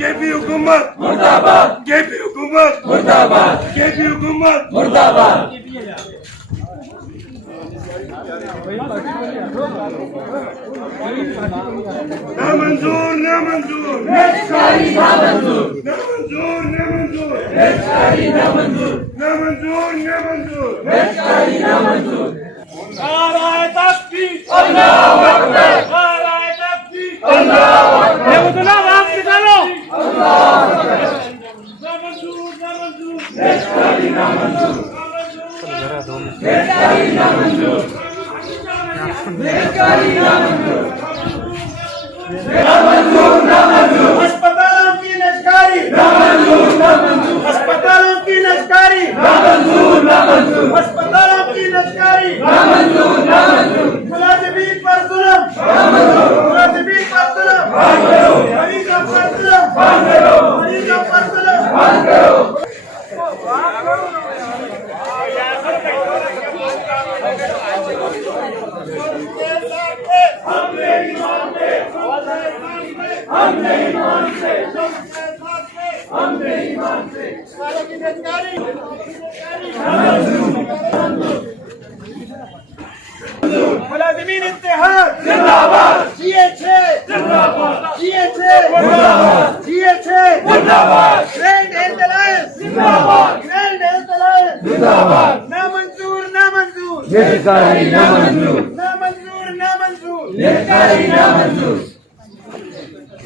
KP हुकूमत मुर्दाबाद, KP हुकूमत मुर्दाबाद, केपी हुकूमत मुर्दाबाद। नामंजूर नामंजूर नामंजूर नामंजूर नामंजूर नामंजूर नामंजूर नामंजूर। नाराए तकबीर अल्लाहू अकबर, नाराए तकबीर अल्लाहू अकबर। ये मुद्दा आप निकालो अल्लाहू अकबर। नामंजूर नामंजूर नामंजूर नामंजूर नामंजूर नामंजूर। अस्पतालों की लश्कारी नामंजूर नामंजूर, अस्पतालों की लश्कारी नामंजूर नामंजूर, अस्पतालों की लश्कारी नामंजूर नामंजूर। मुलाजिमीन पर जुल्म नामंजूर, मुलाजिमीन पर जुल्म बंद करो, मरीजों पर जुल्म बंद करो, मरीजों पर जुल्म बंद करो। हम नहीं मानते, हम नहीं मानते। मुलाजिमीन इत्तेहाद जिंदाबाद, GHA जिंदाबाद, GHA मुर्दाबाद, GHA मुर्दाबाद। ग्रैंड हेल्थ अलायंस जिंदाबाद, ग्रैंड हेल्थ अलायंस जिंदाबाद। नामंजूर नामंजूर नामंजूर नामंजूर नामंजूर नामंजूर।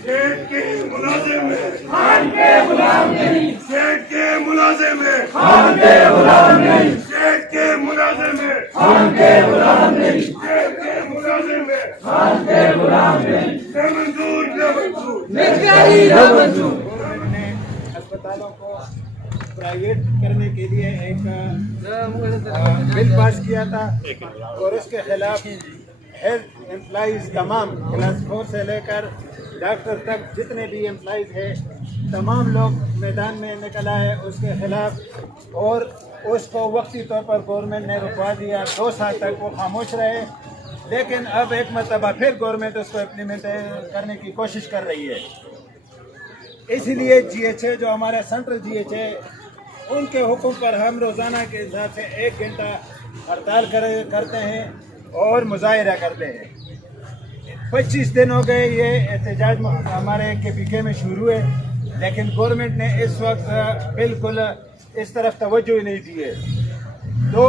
सेठ के मुलाजिम है, खान के गुलाम नहीं। सेठ के मुलाजिम है, खान के गुलाम नहीं। सेठ के मुलाजिम है, खान के गुलाम नहीं। सेठ के मुलाजिम है, खान के गुलाम नहीं। नामंजूर नामंजूर नामंजूर। अस्पतालों को प्राइवेट करने के लिए एक बिल पास किया था और उसके खिलाफ हेल्थ एम्प्लॉइज तमाम क्लास 4 से लेकर डॉक्टर तक जितने भी एम्प्लॉइज हैं तमाम लोग मैदान में निकल आए उसके खिलाफ, और उसको वक्ती तौर पर गवर्नमेंट ने रुकवा दिया। 2 साल तक वो खामोश रहे, लेकिन अब एक मरतबा फिर गवर्नमेंट उसको इम्प्लीमेंट करने की कोशिश कर रही है। इसलिए GHA जो हमारा सेंट्रल GHA उनके हुक्म पर हम रोज़ाना के हिसाब से 1 घंटा हड़ताल करते हैं और मुजाहिरा करते हैं। 25 दिन हो गए ये एहतजाज हमारे KPK में शुरू है, लेकिन गवर्नमेंट ने इस वक्त बिल्कुल इस तरफ तवज्जो ही नहीं दी है। तो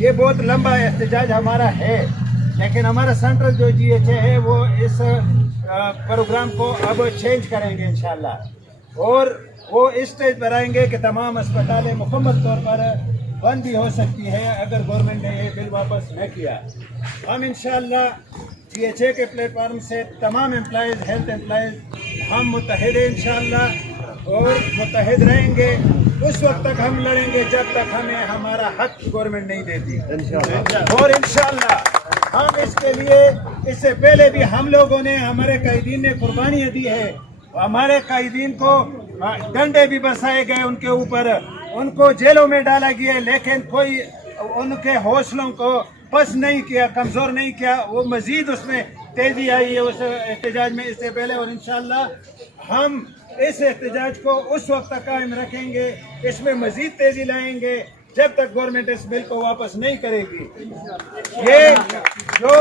ये बहुत लंबा एहतजाज हमारा है, लेकिन हमारा सेंट्रल जो GHA है वो इस प्रोग्राम को अब चेंज करेंगे इंशाल्लाह, और वो इस स्टेज पर आएंगे कि तमाम अस्पतालें मुकम्मल तौर पर बंद भी हो सकती है अगर गवर्नमेंट ने ये बिल वापस न किया। हम इंशाल्लाह GHA के प्लेटफार्म से तमाम एम्प्लॉइज़, हेल्थ एम्प्लॉइज़ हम मुत्तहिद हैं इंशाल्लाह, और मुत्तहिद रहेंगे। उस वक्त तक हम लड़ेंगे जब तक हमें हमारा हक गवर्नमेंट नहीं देती, और इंशाल्लाह हम इसके लिए इससे पहले भी हम लोगों ने, हमारे कायदीन ने कुर्बानियाँ दी है। हमारे कायदीन को डंडे भी बरसाए गए उनके ऊपर, उनको जेलों में डाला गया, लेकिन कोई उनके हौसलों को पस नहीं किया, कमज़ोर नहीं किया। वो मज़ीद उसमें तेज़ी आई है उस एहतजाज में इससे पहले, और इंशाल्लाह हम इस एहतजाज को उस वक्त तक कायम रखेंगे, इसमें मज़ीद तेज़ी लाएंगे जब तक गवर्नमेंट इस बिल को वापस नहीं करेगी। ये जो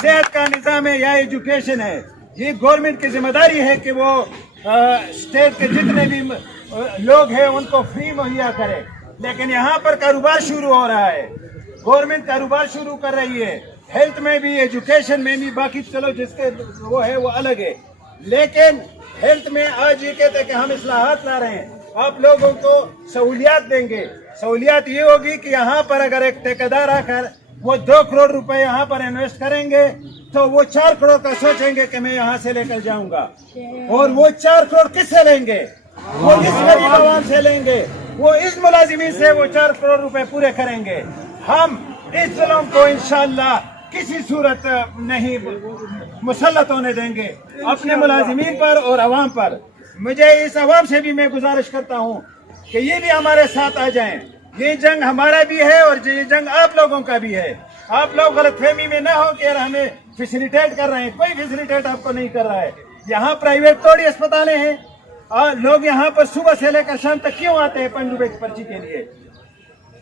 सेहत का निज़ाम है या एजुकेशन है, ये गवर्नमेंट की जिम्मेदारी है कि वो स्टेट के जितने भी लोग हैं उनको फ्री मुहैया करे, लेकिन यहाँ पर कारोबार शुरू हो रहा है। गवर्नमेंट कारोबार शुरू कर रही है, हेल्थ में भी, एजुकेशन में भी, बाकी चलो जिसके वो है वो अलग है, लेकिन हेल्थ में आज ये कहते हैं कि हम इस्लाहात ला रहे हैं, आप लोगों को सहूलियात देंगे। सहूलियात ये होगी कि यहाँ पर अगर एक ठेकेदार आकर वो 2 करोड़ रुपए यहाँ पर इन्वेस्ट करेंगे तो वो 4 करोड़ का सोचेंगे कि मैं यहाँ से लेकर जाऊंगा, और वो 4 करोड़ किससे लेंगे? वो इस गरीब आवाम से लेंगे, वो इस मुलाजिमीन से वो 4 करोड़ रुपए पूरे करेंगे। हम इस जुल्म को इंशाल्लाह किसी सूरत नहीं मुसल्लत होने देंगे अपने मुलाजिमीन पर और अवाम पर। मुझे इस अवाम से भी मैं गुजारिश करता हूँ कि ये भी हमारे साथ आ जाएं। ये जंग हमारा भी है और ये जंग आप लोगों का भी है। आप लोग गलतफहमी में ना हो कि यार हमें फैसिलिटेट कर रहे हैं, कोई फैसिलिटेट आपको नहीं कर रहा है। यहाँ प्राइवेट थोड़ी अस्पतालें हैं, और लोग यहाँ पर सुबह से लेकर शाम तक क्यों आते हैं 5 रुपए की पर्ची के लिए?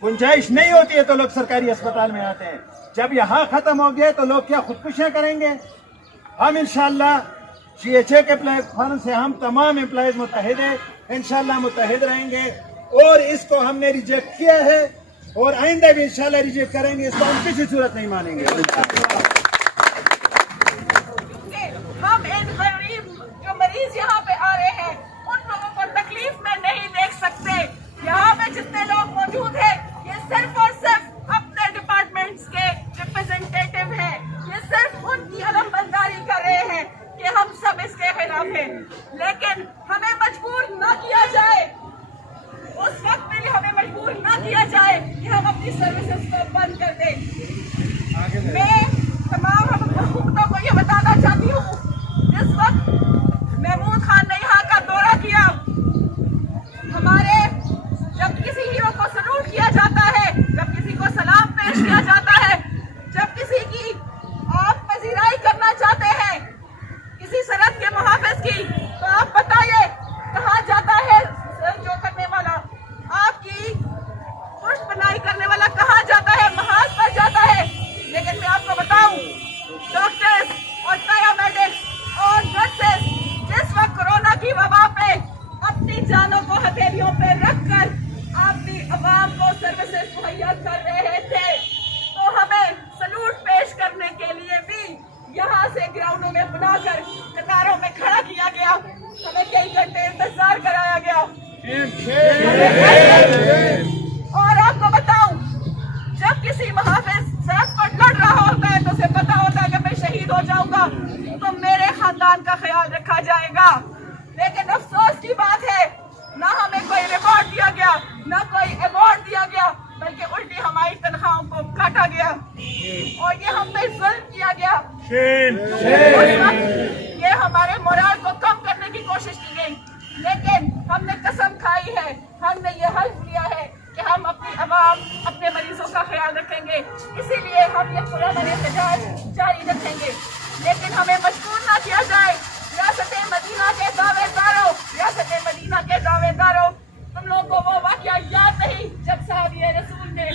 गुंजाइश नहीं होती है तो लोग सरकारी अस्पताल में आते हैं। जब यहाँ खत्म हो गया तो लोग क्या खुदकुशियां करेंगे? हम इंशाल्लाह CHA के प्लेटफॉर्म से हम तमाम एम्प्लॉयज मुत्तहिद हैं, इंशाल्लाह मुत्तहिद रहेंगे और इसको हमने रिजेक्ट किया है और आइंदा भी इंशाल्लाह रिजेक्ट करेंगे। इसको हम किसी सूरत नहीं मानेंगे। हम इन गरीब जो मरीज यहाँ पे आ रहे हैं उन लोगों को तकलीफ में नहीं देख सकते। यहाँ पे जितने लोग मौजूद हैं ये सिर्फ और सिर्फ अपने डिपार्टमेंट्स के रिप्रेजेंटेटिव हैं। ये सिर्फ उनकी अलमबरदारी कर रहे हैं कि हम सब इसके खिलाफ हैं, लेकिन हमें मजबूर ना किया जाए, उस वक्त में भी हमें मजबूर ना किया जाए कि हम अपनी सर्विसेज को बंद कर दें। मैं तमाम हुकूमतों को ये बताना चाहती हूँ, जिस वक्त महमूद खान ने यहाँ का दौरा किया, हमारे जब किसी हीरो को सलूट किया जाता है, जब किसी को सलाम पेश किया जाता है, जब किसी की आप पजीराई करना चाहते हैं किसी सरहद के मुहाफिज की, तो आप बताइए कहाँ जाता है जो करने वाला, आपकी पुष्ट बनाई करने वाला कहाँ जाता है? महाज पर जाता है। लेकिन मैं आपको बताऊं, डॉक्टर्स और पैरामेडिक्स और नर्सेस जिस वक्त कोरोना की वबा पे अपनी जानों को हथेलियों पे रखकर अपनी आवाम को सर्विसेज मुहैया कर रहे थे, तो हमें सलूट पेश करने के लिए भी यहाँ से ग्राउंडों में बुलाकर कतारों में खड़ा किया गया, हमें कई घंटे इंतजार कराया गया। और आपको बताऊं, जब किसी मुहाफिज सड़क पर लड़ रहा होता है तो उसे पता होता है कि मैं शहीद हो जाऊंगा तो मेरे खानदान का ख्याल रखा जाएगा। लेकिन अफसोस की बात है, ना हमें कोई रिवॉर्ड दिया गया, ना कोई अवार्ड दिया गया, बल्कि उल्टी हमारी तनख्वाहों को काटा गया और ये हम पे जुल्म किया गया। ये हमारे मोराल को कम करने की कोशिश की गई, लेकिन हमने कसम खाई है, हमने ये हल्फ लिया है कि हम अपनी आवाम, अपने मरीजों का ख्याल रखेंगे, इसीलिए हम ये पुरअमन एहतजाज जारी रखेंगे। लेकिन हमें मजबूर ना किया जाए। रियासत मदीना के दावेदारों, रियासत मदीना के दावेदारों, तुम लोगों को वो वाकया याद नहीं जब साहब रसूल ने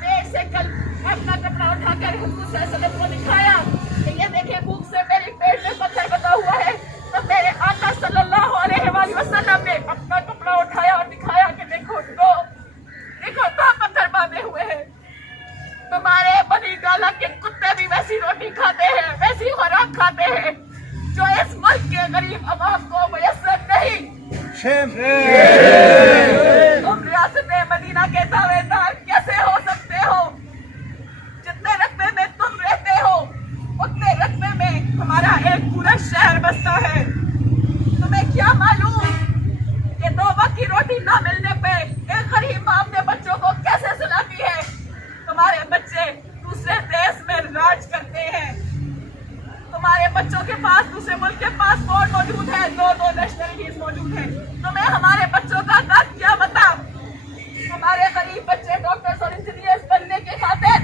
पेट से कल अपना कपड़ा उठाकर हुजूर सल्लल्लाहु अलैहि वसल्लम को दिखाया कि ये देखिए भूख से मेरे पेट में पत्थर बंधा हुआ है, तो मेरे आका सल्लल्लाहु अलैहि वसल्लम ने अपना कपड़ा उठाया और दिखाया कि देखो दो पत्थर बांधे हुए हैं। तुम्हारे बनी गाला के कुत्ते भी वैसी रोटी खाते हैं, वैसी खुराक खाते हैं जो इस मुल्क के गरीब अवाम को मुयस्सर नहीं। तुम रियासत मदीना के दावेदार कैसे हो सकते हो? जितने रकबे में तुम रहते हो उतने रकबे में हमारा एक पूरा शहर बसता है। तुम्हें क्या मालूम कि 2 वक्त की रोटी न मिलने पे एक गरीब माँ अपने बच्चों को कैसे सुलाती है? तुम्हारे बच्चे दूसरे देश में राज करते हैं, तुम्हारे बच्चों के पास दूसरे मुल्क के पासपोर्ट मौजूद है, 2 नेशनलिटीज मौजूद है। तुम्हें हमारे बच्चों का दर्द क्या बता? हमारे गरीब बच्चे डॉक्टर्स और इंजीनियर्स बनने के खातिर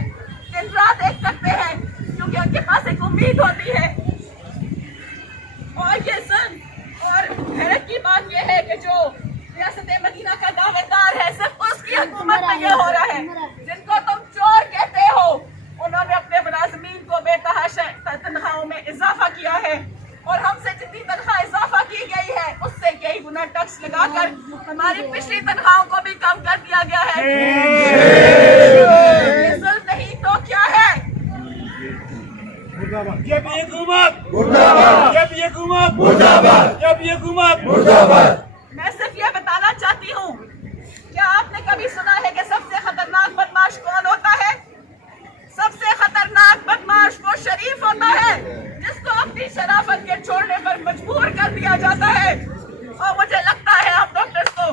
दिन रात एक करते हैं क्योंकि उनके पास एक उम्मीद होती है। और ये जुल्म और हैरत की बात यह है कि जो रियासत मदीना का दावेदार है, सिर्फ उसकी हुकूमत में ये हो रहा है। जिनको तुम चोर कहते हो, उन्होंने अपने मुलाजमीन को बेतहाशा तनख्वाहों में इजाफा किया है और हमसे जितनी तनख्वाह इजाफा की गई है उससे कई गुना टैक्स लगाकर हमारी पिछली तनख्वाहों को भी कम कर दिया गया है। ये जुल्म नहीं तो क्या है? जब ये हुकूमत मुर्दाबाद, जब ये हुकूमत मुर्दाबाद, जब ये हुकूमत मुर्दाबाद। मैं सिर्फ ये बताना चाहती हूँ, क्या आपने कभी सुना है कि सबसे खतरनाक बदमाश कौन होता है? सबसे खतरनाक बदमाश वो शरीफ होता है जिसको अपनी शराफत के छोड़ने पर मजबूर कर दिया जाता है। और मुझे लगता है हम डॉक्टर्स को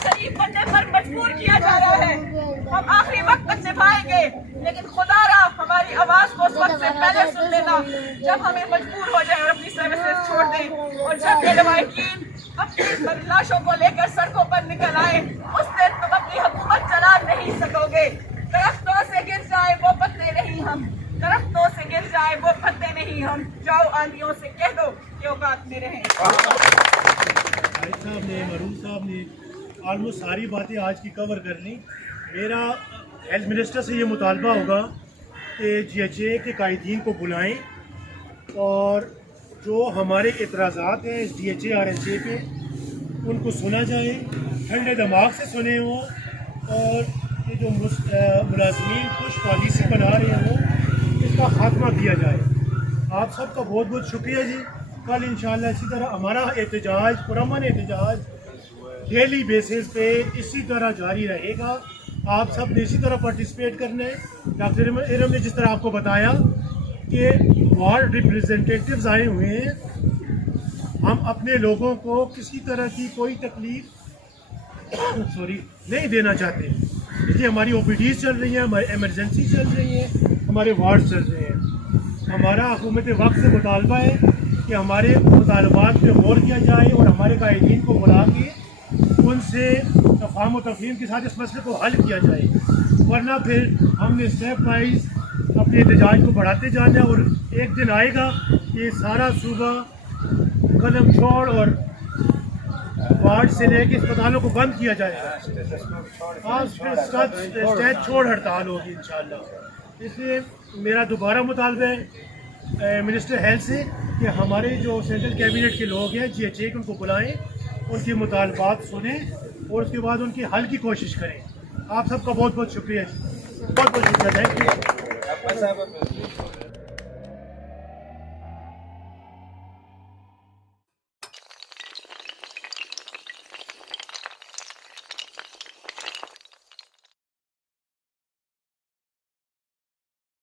शरीफ बनने पर मजबूर किया जा रहा है। हम आखिरी वक्त तक निभाएंगे, लेकिन खुदारा हमारी आवाज को उस वक्त से पहले सुन लेना जब हमें मजबूर हो जाए और अपनी सर्विसेज छोड़ दें। और जब ये लवाहिकीन अपनी लाशों को लेकर सड़कों पर निकल आए, उस दिन तुम अपनी हुकूमत चला नहीं सकोगे। दरख्तों से गिर जाए वो पत्ते नहीं हम, दरख्तों से गिर जाए वो पत्ते नहीं हम। जाओ आंधियों से कह दो कि औकात में रहें। भाई साहब ने, मरूम साहब ने ऑलमोस्ट सारी बातें आज की कवर कर ली। मेरा हेल्थ मिनिस्टर से ये मुतालबा होगा कि GHA के कायदीन को बुलाएं और जो हमारे एतराज़ात हैं इस DHA RHA पे उनको सुना जाए, ठंडे दिमाग से सुने वो, और ये जो मुलाजमीन कुछ पॉलिसी बना रहे हैं वो इसका खात्मा किया जाए। आप सबका बहुत बहुत शुक्रिया जी। कल इंशाअल्लाह इसी तरह हमारा एहतजाज, पुरअमन एहतजाज डेली बेसिस पे इसी तरह जारी रहेगा। आप सब ने इसी तरह पार्टिसिपेट करना है। डॉक्टर इरम ने जिस तरह आपको बताया कि वार्ड रिप्रेजेंटेटिव्स आए हुए हैं, हम अपने लोगों को किसी तरह की कोई तकलीफ नहीं देना चाहते, इसलिए हमारी OPDs चल रही हैं, हमारी एमरजेंसी चल रही है, हमारे वार्ड चल रहे हैं। हमारा हुकूमत वक्त से मुतालबा है कि हमारे मुतालबात पे गौर किया जाए और हमारे कायदीन को बुला के उनसे तफाहम व तफहीम के साथ इस मसले को हल किया जाए, वरना फिर हमने स्टेप वाइज अपने एहतजाज को बढ़ाते जाना है और एक दिन आएगा कि सारा सूबा कदम छोड़ और वार्ड से लेके अस्पतालों को बंद किया जाएगा। हाँ, स्टेज छोड़ हड़ताल होगी इंशाअल्लाह। इसलिए मेरा दोबारा मुतालबा है मिनिस्टर हेल्थ से कि हमारे जो सेंट्रल कैबिनेट के लोग हैं GHA उनको बुलाएं, उनकी मुतालबात सुनें और उसके बाद उनकी हल की कोशिश करें। आप सबका बहुत बहुत शुक्रिया, बहुत बहुत शुक्रिया। Thank you.